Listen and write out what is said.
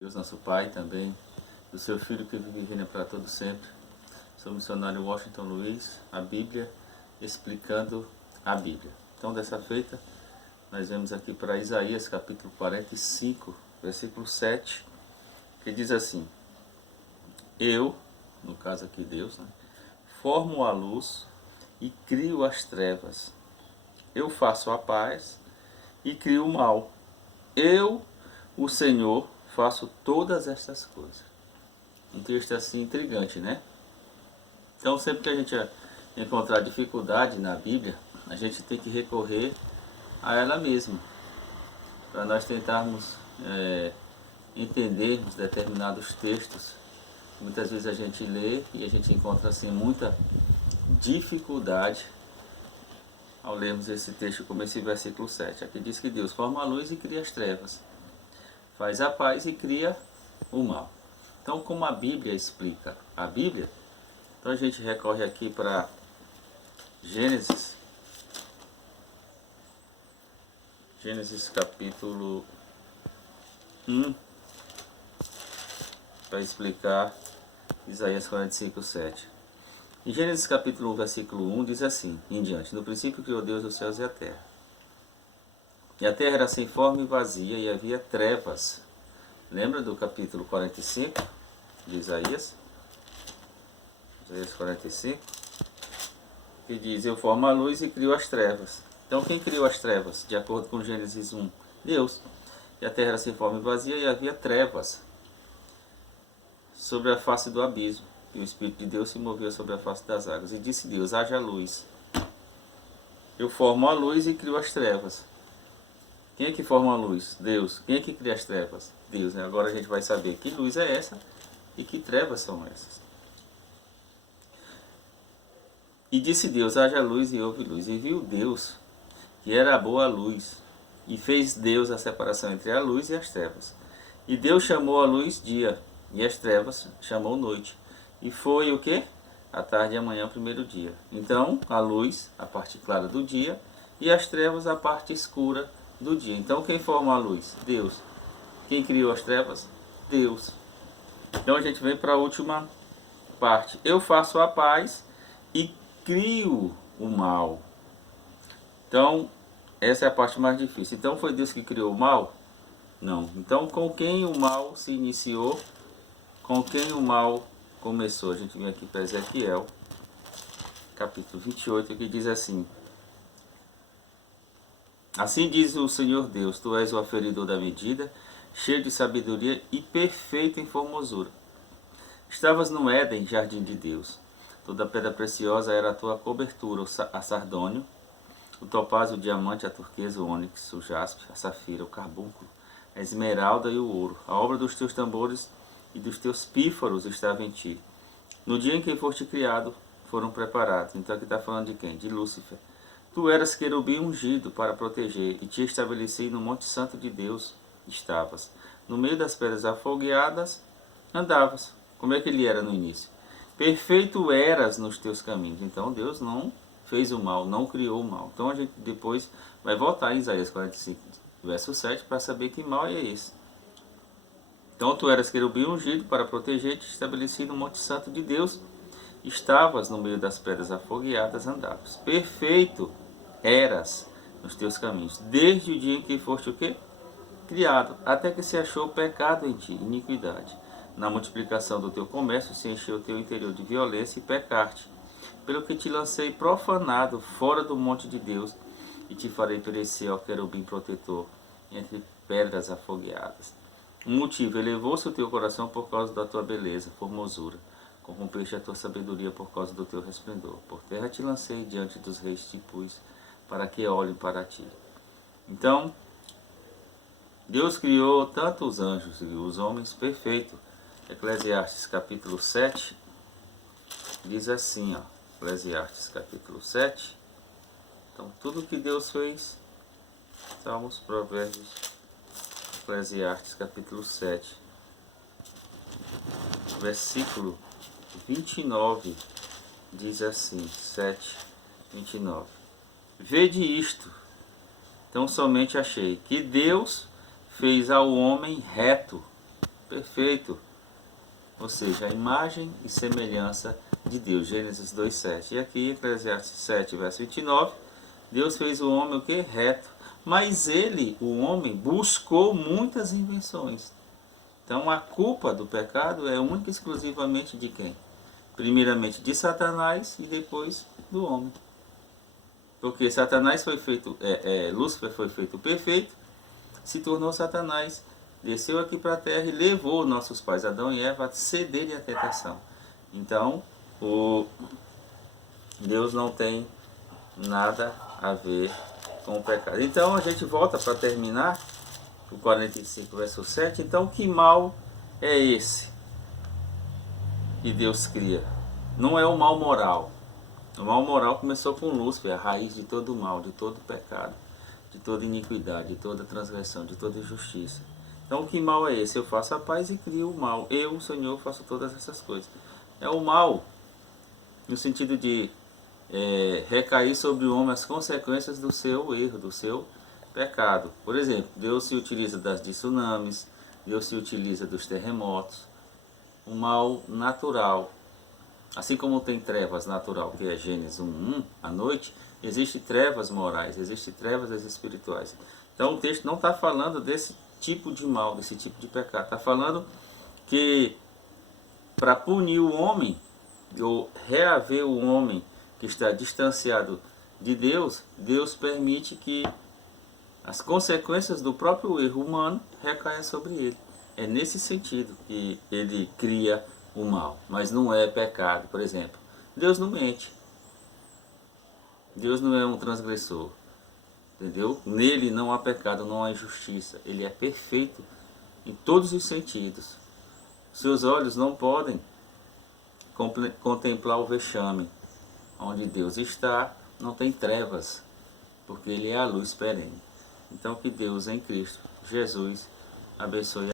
Deus nosso Pai também, do seu Filho que vive e reina para todo sempre. Sou o missionário Washington Luiz, a Bíblia, explicando a Bíblia. Então, dessa feita, nós vemos aqui para Isaías capítulo 45, versículo 7, que diz assim: Eu, no caso aqui Deus, formo a luz e crio as trevas. Eu faço a paz e crio o mal. Eu, o Senhor, faço todas estas coisas. Um texto assim intrigante, né? Então, sempre que a gente encontrar dificuldade na Bíblia, a gente tem que recorrer a ela mesma, para nós tentarmos entendermos determinados textos. Muitas vezes a gente lê e a gente encontra assim muita dificuldade ao lermos esse texto, como esse versículo 7. Aqui diz que Deus forma a luz e cria as trevas, faz a paz e cria o mal. Então, como a Bíblia explica a Bíblia, então a gente recorre aqui para Gênesis capítulo 1, para explicar Isaías 45, 7. Em Gênesis capítulo 1, versículo 1, diz assim em diante: No princípio criou Deus os céus e a terra. E a terra era sem forma e vazia, e havia trevas. Lembra do capítulo 45 de Isaías? Isaías 45, que diz: Eu formo a luz e crio as trevas. Então, quem criou as trevas? De acordo com Gênesis 1, Deus. E a terra era sem forma e vazia, e havia trevas sobre a face do abismo. E o Espírito de Deus se movia sobre a face das águas. E disse Deus: haja luz. Eu formo a luz e crio as trevas. Quem é que forma a luz? Deus. Quem é que cria as trevas? Deus. Agora a gente vai saber que luz é essa e que trevas são essas. E disse Deus: haja luz, e houve luz. E viu Deus que era boa a luz, e fez Deus a separação entre a luz e as trevas. E Deus chamou a luz dia, e as trevas chamou noite. E foi o que? A tarde e a manhã, o primeiro dia. Então, a luz, a parte clara do dia, e as trevas, a parte escura do dia. Então, quem forma a luz? Deus. Quem criou as trevas? Deus. Então, a gente vem para a última parte. Eu faço a paz e crio o mal. Então, essa é a parte mais difícil. Então, foi Deus que criou o mal? Não. Então, com quem o mal se iniciou? Com quem o mal começou? A gente vem aqui para Ezequiel, capítulo 28, que diz assim: Assim diz o Senhor Deus: Tu és o aferidor da medida, cheio de sabedoria e perfeito em formosura. Estavas no Éden, jardim de Deus. Toda pedra preciosa era a tua cobertura, a sardônio, o topázio, o diamante, a turquesa, o ônix, o jaspe, a safira, o carbúnculo, a esmeralda e o ouro. A obra dos teus tambores e dos teus pífaros estava em ti. No dia em que foste criado, foram preparados. Então aqui está falando de quem? De Lúcifer. Tu eras querubim ungido para proteger, e te estabeleci no monte santo de Deus estavas. No meio das pedras afogueadas andavas. Como é que ele era no início? Perfeito eras nos teus caminhos. Então Deus não fez o mal, não criou o mal. Então a gente depois vai voltar em Isaías 45, verso 7, para saber que mal é esse. Então tu eras querubim ungido para proteger, te estabeleci no monte santo de Deus, estavas no meio das pedras afogueadas, andavas. Perfeito eras nos teus caminhos, desde o dia em que foste o quê? Criado, até que se achou pecado em ti, iniquidade. Na multiplicação do teu comércio se encheu o teu interior de violência e pecaste. Pelo que te lancei profanado fora do monte de Deus, e te farei perecer, ó querubim protetor, entre pedras afogueadas. Um motivo: elevou-se o teu coração por causa da tua beleza, formosura. Corrompeste a tua sabedoria por causa do teu resplendor. Por terra te lancei, diante dos reis te pus, para que olhem para ti. Então, Deus criou tanto os anjos e os homens perfeitos. Eclesiastes capítulo 7 diz assim, Eclesiastes capítulo 7. Então, tudo que Deus fez, Salmos, Provérbios, Eclesiastes capítulo 7, versículo 29, diz assim, 7, 29. Vede isto, então somente achei, que Deus fez ao homem reto perfeito, ou seja, a imagem e semelhança de Deus, Gênesis 2:7. E aqui, Eclesiastes 7, verso 29, Deus fez o homem o que? Reto. Mas ele, o homem, buscou muitas invenções. Então a culpa do pecado é única e exclusivamente de quem? Primeiramente de Satanás e depois do homem. Porque Satanás foi feito, Lúcifer foi feito perfeito, se tornou Satanás, desceu aqui para a terra e levou nossos pais Adão e Eva a cederem à tentação. Então, Deus não tem nada a ver com o pecado. Então a gente volta para terminar o 45 verso 7. Então que mal é esse que Deus cria? Não é o mal moral. O mal moral começou com Lúcifer, a raiz de todo o mal, de todo o pecado, de toda iniquidade, de toda transgressão, de toda injustiça. Então que mal é esse? Eu faço a paz e crio o mal. Eu, o Senhor, faço todas essas coisas. É o mal no sentido de recair sobre o homem as consequências do seu erro, do seu pecado. Por exemplo, Deus se utiliza de tsunamis, Deus se utiliza dos terremotos, o mal natural. Assim como tem trevas natural, que é Gênesis 1:1, à noite, existe trevas morais, existe trevas espirituais. Então o texto não está falando desse tipo de mal, desse tipo de pecado. Está falando que para punir o homem, ou reaver o homem que está distanciado de Deus, Deus permite que as consequências do próprio erro humano recaiam sobre ele. É nesse sentido que ele cria o mal, mas não é pecado. Por exemplo, Deus não mente. Deus não é um transgressor. Entendeu? Nele não há pecado, não há injustiça. Ele é perfeito em todos os sentidos. Seus olhos não podem contemplar o vexame. Onde Deus está, não tem trevas, porque Ele é a luz perene. Então que Deus em Cristo Jesus abençoe